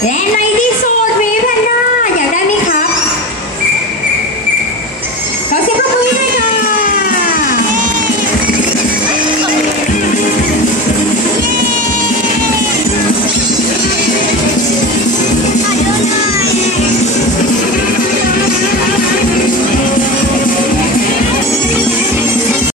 Then I